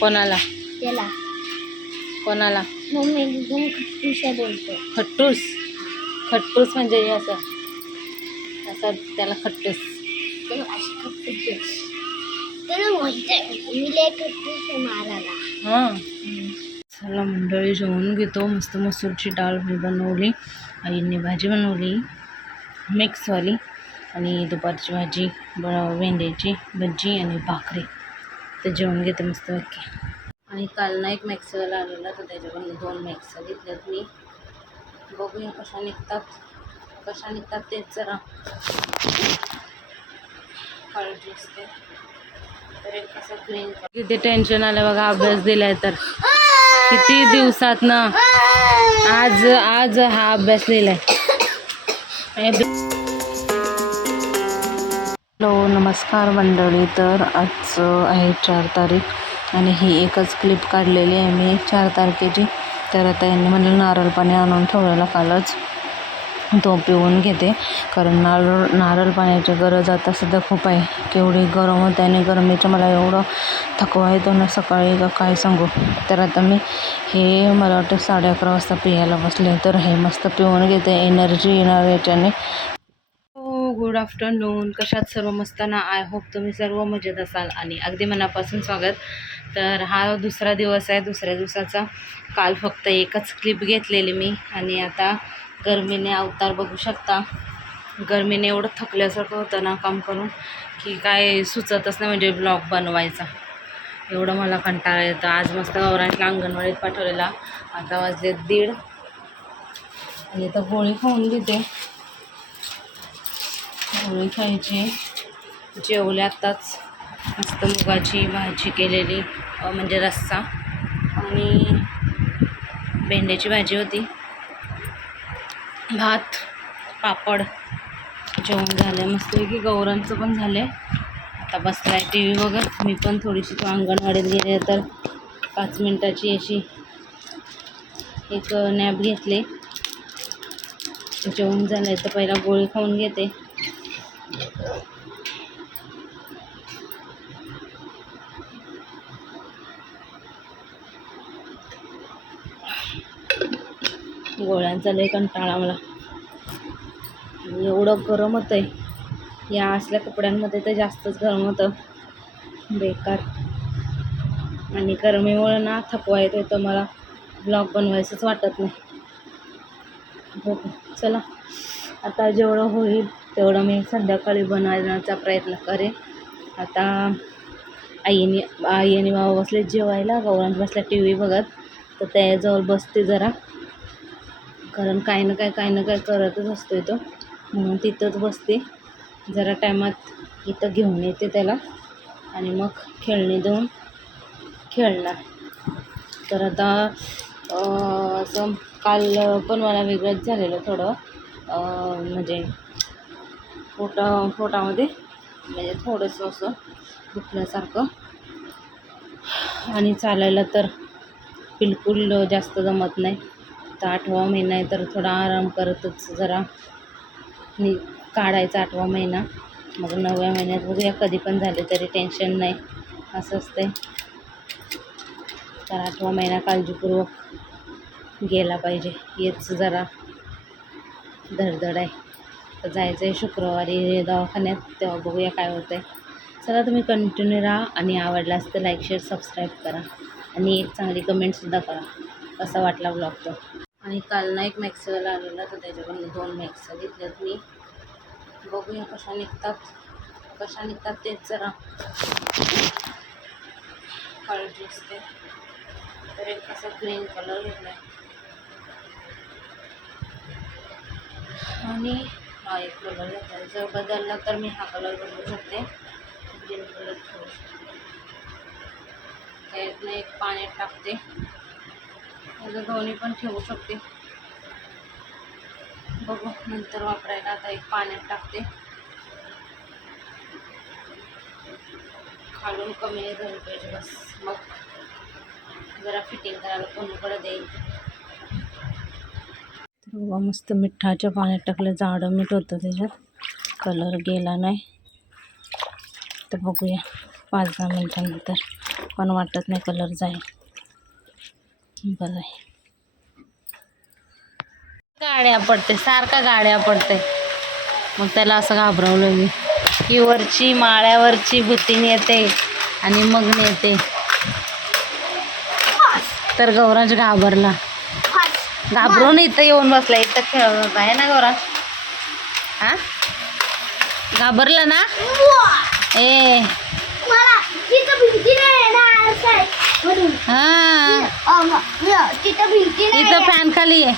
कोणाला? त्याला कोणाला? एकदम बोलतो. खट्टूस? खट्टूस म्हणजे हे असं. असं त्याला खट्टूस. त्याला अशी खट्टूस त्याला माहिती आहे मी लय खट्टूस आहे मारायला. हां. चला मंडळी जेवून घेतो. मस्त मसूरची डाळ मी बनवली. आईने भाजी बनवली. मिक्सवाली. आणि दुपारची भाजी ब भेंड्याची भजी आणि भाकरी. तर जेवण घेते मस्त आणि काल ना एक मिक्सरला आलेला तर त्याच्याकडून दोन मिक्सर घेतल्यात मी. कशा निघतात. कशा निघतात जरा. असं ग्रीन किती टेन्शन आलं अभ्यास तर. किती ना. आज आज हा अभ्यास लिहिलाय हॅलो नमस्कार मंडळी. तर आज आहे चार तारीख आणि ही एकच क्लिप काढलेली आहे मी चार तारखेची. तर आता यांनी म्हणलं नारळ पाणी आणून ठेवलेला कालच. तो पिऊन घेते. कारण नारळ नारळ पाण्याची गरज आता सध्या खूप आहे. केवढी गरम होते आणि गरमीचं मला एवढं थकवा येतो ना सकाळी का काय सांगू. तर आता मी हे मला वाटतं साडे अकरा वाजता पियायला बसले. तर हे मस्त पिऊन घेते. एनर्जी येणार याच्याने. गुड आफ्टरनून कशात सर्व मस्त ना? आय होप तुम्ही सर्व मजेत असाल आणि अगदी मनापासून स्वागत. तर हा दुसरा दिवस आहे. दुसऱ्या दिवसाचा. काल फक्त एकच क्लिप घेतलेली मी आणि आता गरमीने अवतार बघू शकता. गरमीने एवढं थकल्यासारखं होतं ना काम करून की काय सुचतच नाही म्हणजे ब्लॉग बनवायचा. एवढं मला कंटाळा येतं. आज मस्त गौरांच्या अंगणवाडीत पाठवलेला. आता वाजले दीड. आणि तर गोळी खाऊन घेते. गोळी खायची जेवले आत्ताच मस्त मुगाची भाजी केलेली म्हणजे रस्सा आणि भेंड्याची भाजी होती. भात पापड जेवण झालं. मस्तपैकी गौरांचं पण झालं. आहे आता बसलाय टी व्ही बघत. मी पण थोडीशी तो अंगणवाडीत गेले तर पाच मिनटाची अशी एक नॅप घेतली. जेवण झालं आहे तर पहिला गोळी खाऊन घेते. गोळ्यांचा लय कंटाळा मला. एवढं गरम होतं आहे या असल्या कपड्यांमध्ये तर जास्तच गरम होतं. बेकार. आणि गरमीमुळं ना थकवा येतो तर मला. ब्लॉग बनवायचंच वाटत नाही. बघू. चला. आता जेवढं होईल तेवढं मी संध्याकाळी बनवण्याचा प्रयत्न करेन. आता आईने आई आणि बाबा बसले जेवायला. गौरांत बसल्या टी व्ही बघत. तर त्याजवळ बसते जरा. कारण काही ना काय काही ना काय करतच असतो तो. म्हणून तिथंच बसते. जरा टायमात इथं घेऊन येते त्याला. आणि मग खेळणी देऊन खेळणार. तर आता असं काल पण मला वेगळंच झालेलं थोडं. म्हणजे पोटा पोटामध्ये म्हणजे थोडंसं असं दुखल्यासारखं. आणि चालायला तर बिलकुल जास्त जमत नाही. तर आठवा महिना आहे तर थोडा आराम करतच जरा. नि काढायचा आठवा महिना. मग नवव्या महिन्यात बघूया कधी पण झाले तरी टेन्शन नाही. असं असतंय. तर आठवा महिना काळजीपूर्वक गेला पाहिजे. हेच जरा धडधड आहे. तर जायचं आहे शुक्रवारी दवाखान्यात तेव्हा बघूया काय होतं आहे चला तुम्ही कंटिन्यू राहा आणि आवडलास तर लाईक शेअर सबस्क्राईब करा. आणि एक चांगली कमेंटसुद्धा करा. कसा वाटला ब्लॉग तो? आणि काल ना एक मॅक्सवेल आलेला तर त्याच्याकडून दोन मॅक्स घेतल्यात मी. बघूया कशा निघतात. कशा निघतात तेच जरा. काळजी असते तर एक असा ग्रीन कलर घेतला आणि हा एक कलर घेतला जर बदलला तर मी हा कलर बदलू शकते. ग्रीन कलर ठेवू शकते. त्यातनं एक पाण्यात टाकते. याचं दोन्ही पण ठेवू शकते. बघू नंतर वापरायला आता एक पाण्यात टाकते. खालून कमी झालं पाहिजे बस. मग जरा फिटिंग करायला कोणाकडे देईल? तर मस्त मिठाच्या पाण्यात टाकलं. जाडं मीठ होतं त्याच्यात. कलर गेला नाही. तर बघूया. पाच दहा मिनटानंतर. पण वाटत नाही कलर जाईल. बरं आहे गाड्या पडते सारखा गाड्या पडते. मग त्याला असं घाबरवलं मी. की वरची माळ्यावरची भूतीन येते आणि मग नेते तर गौराज घाबरला. घाबरून इथं येऊन बसला इथं खेळत आहे ना गौराज हा? घाबरला ना? ए. हा. तिथं भिंती नाही इथं. फॅन खाली आहे.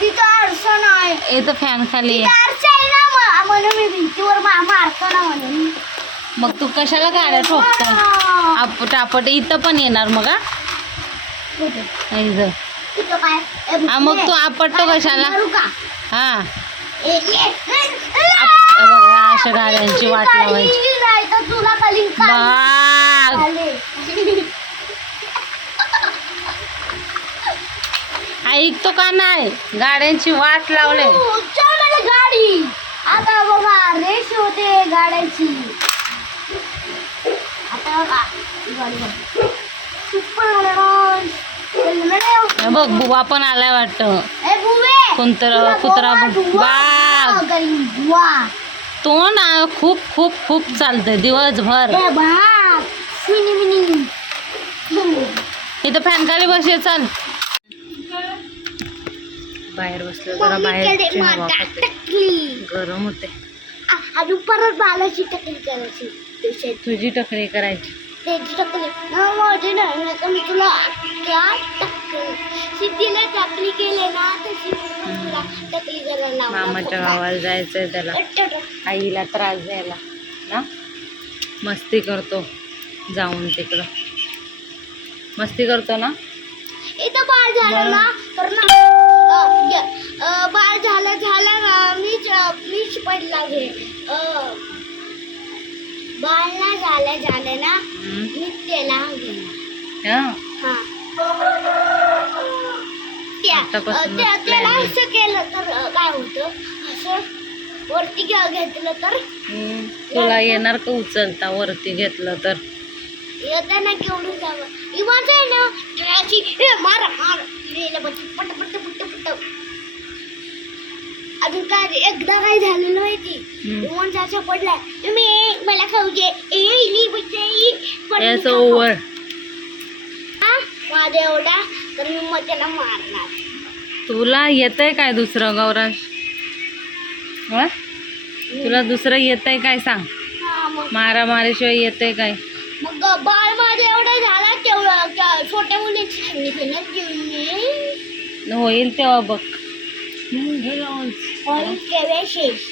तिथं आरसा नाही इथं फॅन खाली आहे. आरसा आहे ना म- म्हणून मी भिंतीवर मा- मारतो ना म्हणून. मग तू कशाला गाड्या ठोकतो? टापट इथं पण येणार मग हा? मग तू आपटतो कशाला? हा. अशा गाड्यांची वाट लावायची. तुला खाली बाग खाली. ऐकतो का नाही? गाड्यांची वाट लावले. चालवली गाडी. आता बघा रेस होते गाड्यांची. आता बघा ही गाडी बघा. सुपर हॅलोस. हे बघ बुवा पण आलाय वाटतं. ए बुवे कुंतर कुत्रा बुवा. तो ना खूप खूप खूप चालतंय दिवसभर. ए बाग मिनी मिनी. इथं फॅन खाली बसे चाल. बाहेर बसलं जरा मम्मीकडे बाहेरची हवा माता खाते टाकली. गरम होते. आ- अजून परत बालाची टकली करायची. तुझी करायची. त्याची टकली. नाही तर मी तुला अख्ख्या टकली. सिद्धीला टकली केले ना तशी मी पण तुला टकली करायला लावणार. मामाच्या गावाला जायचंय त्याला. आईला त्रास द्यायला ना मस्ती करतो. जाऊन तिकडं. मस्ती करतो ना? इथं बाळ झालं ना तर ना बाळ झालं झालं ना मीच मीच पडला घे बाळ ना झालं झालं ना हम्म. मीच त्याला हा. असं केलं तर काय होतं? असं वरती घेतलं तर. तुला येणार का उचलता वरती घेतलं तर? येताना केवढून जावं? इवाच आहे ना मारा मारा. पट पट. पट अजून काय एकदा काय झालेलं हम्म. इवन चाचा पडला तुम्ही मला खाऊ दे. इली बच्चाई. ओव्हर हा? माझा एवढा तर मी मग त्याला मारणार. तुला येतंय काय दुसरं गौराज हं? तुला दुसरं येतंय काय सांग? हा मग. मारामारीशिवाय येतंय काय? मग बाळ माझा एवढा झाला तेवढा. छोट्या मुलीची होईल तेव्हा बघ होईल केव्हा शेष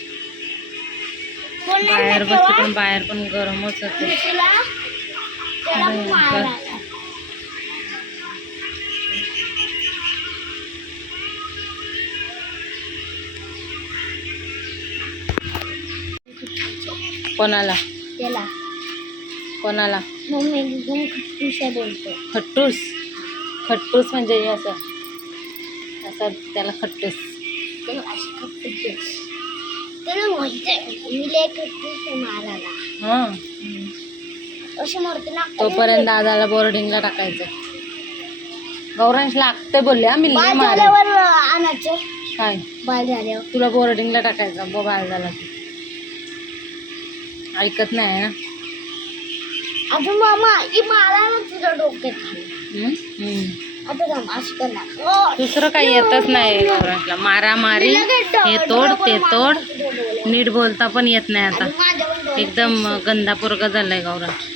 बोल नाही बाहेर ना बसलं तेव्हा? पण बाहेर पण गरमच होते मी तुला त्याला अरे मारायला कोणाला त्याला कोणाला मग मी एकदम खट्टूशा बोलतो खट्टूस खट्टूस म्हणजे हे असं असं त्याला खट्टूस अशी खट्टूस त्याला माहिती आहे मी लय खट्टूस आहे मारायला. हां. अशी मारते ना तोपर्यंत दादाला बोर्डिंगला टाकायचं. गौरांश लागते बोलले हा. झाल्यावर आणायचं. काय? बाळ झाल्यावर. तुला बोर्डिंगला टाकायचं बो बाळ झाला ऐकत नाही ना? अजून मामा ही मारा ना तुझ्या डोक्यात खाली. दुसरं काही येतच नाही गौरांशला मारामारी हे तोड ते तोड. नीट बोलता पण येत नाही आता. एकदम गंदा पोरगा झालाय गौरांश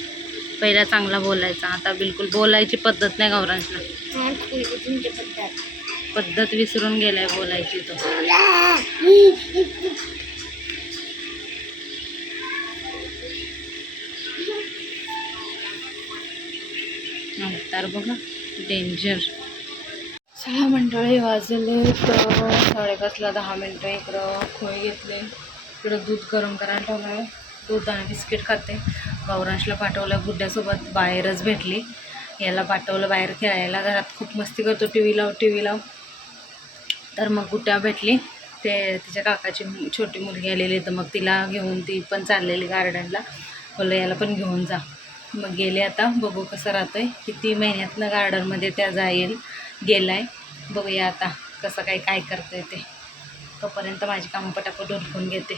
पहिला चांगला बोलायचा. आता बिलकुल बोलायची पद्धत नाही गौरांशला पद्धत. पद्धत विसरून गेलाय बोलायची तो. तर बघा. डेंजर सहा मंडळी वाजले तर साडेपाचला दहा मिनटं इकडं खोय घेतले. इकडं दूध गरम करायला ठेवलं आहे दूध आणि बिस्किट खाते. गौरांशला पाठवलं गुड्ड्यासोबत बाहेरच भेटली. याला पाठवलं बाहेर खेळायला. घरात खूप मस्ती करतो. टी व्ही लाव टी व्ही लाव. तर मग गुड्ड्या भेटली. ते तिच्या काकाची छोटी मुलगी आलेली तर मग तिला घेऊन ती पण चाललेली गार्डनला बोललं याला पण घेऊन जा. मग गेले आता. बघू कसं राहतंय. किती महिन्यातनं गार्डनमध्ये त्या जाईल गेलाय. बघूया आता कसं काय काय करतंय ते. तोपर्यंत माझी कामं पटापट उरकून घेते.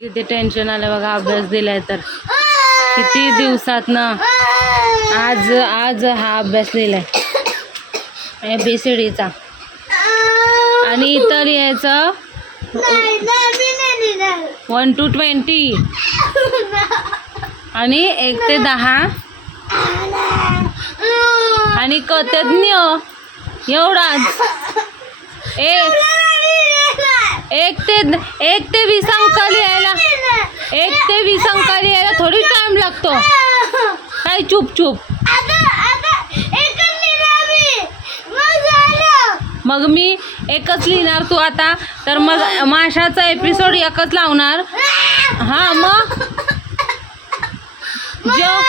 किती टेन्शन आलं बघा अभ्यास दिलाय तर. किती दिवसात ना आज आज हा अभ्यास लिहिलाय. ए बी सी डीचा आणि इतर यायचं वन टू ट्वेंटी आणि एक ते दहा. आणि कतज्ञ. एवढाच एक. एक ते एक ते वीस अंकाल लिहायला. एक ते वीस अंकाल लिहायला थोडी टाइम लागतो. काय चुप चुप. मग मी एकच लिहिणार तू आता. तर मग माशाचा एपिसोड एकच लावणार. हा मग? जेव.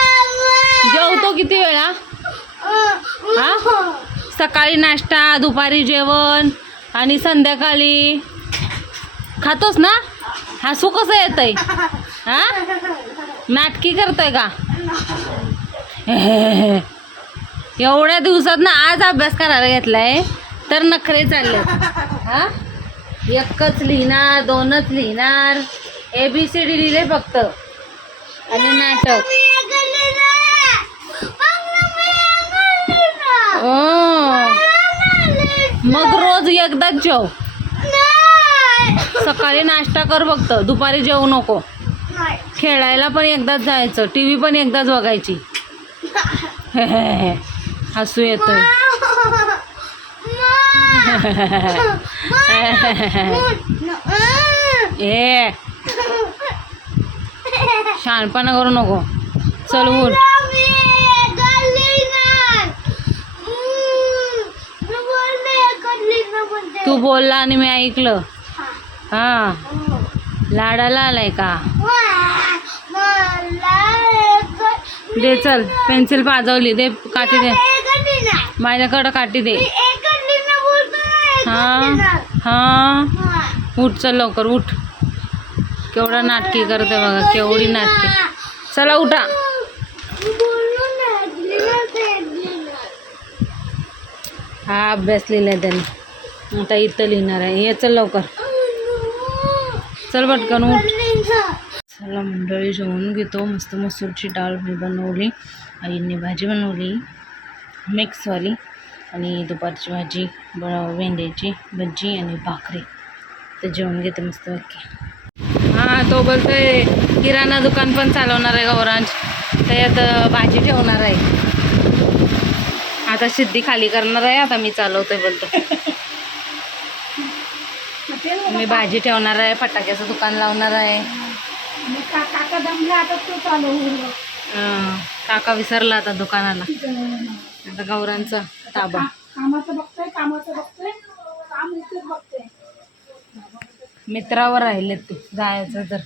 जेवतो किती वेळा? हा? सकाळी नाश्ता दुपारी जेवण आणि संध्याकाळी. खातोस ना? हसू कसं येतंय? हा? नाटकी करतोय का? एवढ्या दिवसात ना आज अभ्यास करायला घेतलाय तर नखरे चालले हा? एकच लिहिणार दोनच लिहिणार. ए बी सी डी लिहिले फक्त. आणि नाटक. मग रोज एकदाच जेव. सकाळी नाश्ता कर फक्त. दुपारी जेवू नको. खेळायला पण एकदाच जायचं. टी व्ही पण एकदाच बघायची. हसू येतोय. ए. शहाणपणा करू नको. चल उठ. तू बोलला आणि मी ऐकलं. हा. लाडाला आलाय का? दे चल. पेन्सिल पाजवली. दे काठी दे. माझ्याकडं काठी दे. हा. हा. उठ चल लवकर उठ. केवढा नाटकी करते बघा केवढी नाटकी. चला उठा. हा अभ्यास लिहिला त्याने. आता इथं लिहिणार आहे. ये चल लवकर. चल पटकन उठ. चला मंडळी जेवून घेतो. मस्त मसूरची डाळ मी बनवली. आईने भाजी बनवली मिक्सवाली आणि दुपारची भाजी ब भेंड्याची भजी आणि भाकरी. तर जेवण घेते मस्त बाकी हां तो बोलतोय किराणा दुकान पण चालवणार आहे गौरांज त्यात भाजी ठेवणार आहे. आता सिद्धी खाली करणार आहे आता मी चालवतोय बोलतो. मी भाजी ठेवणार आहे फटाक्याचं दुकान लावणार आहे. काका दमला आता तो चालू अं, काका विसरला आता दुकानाला. आता गौरांचा ताबा. कामाचं बघतोय कामाचं बघतोय? काम इथेच बघतोय. मित्रावर राहिलेत ते. जायचं तर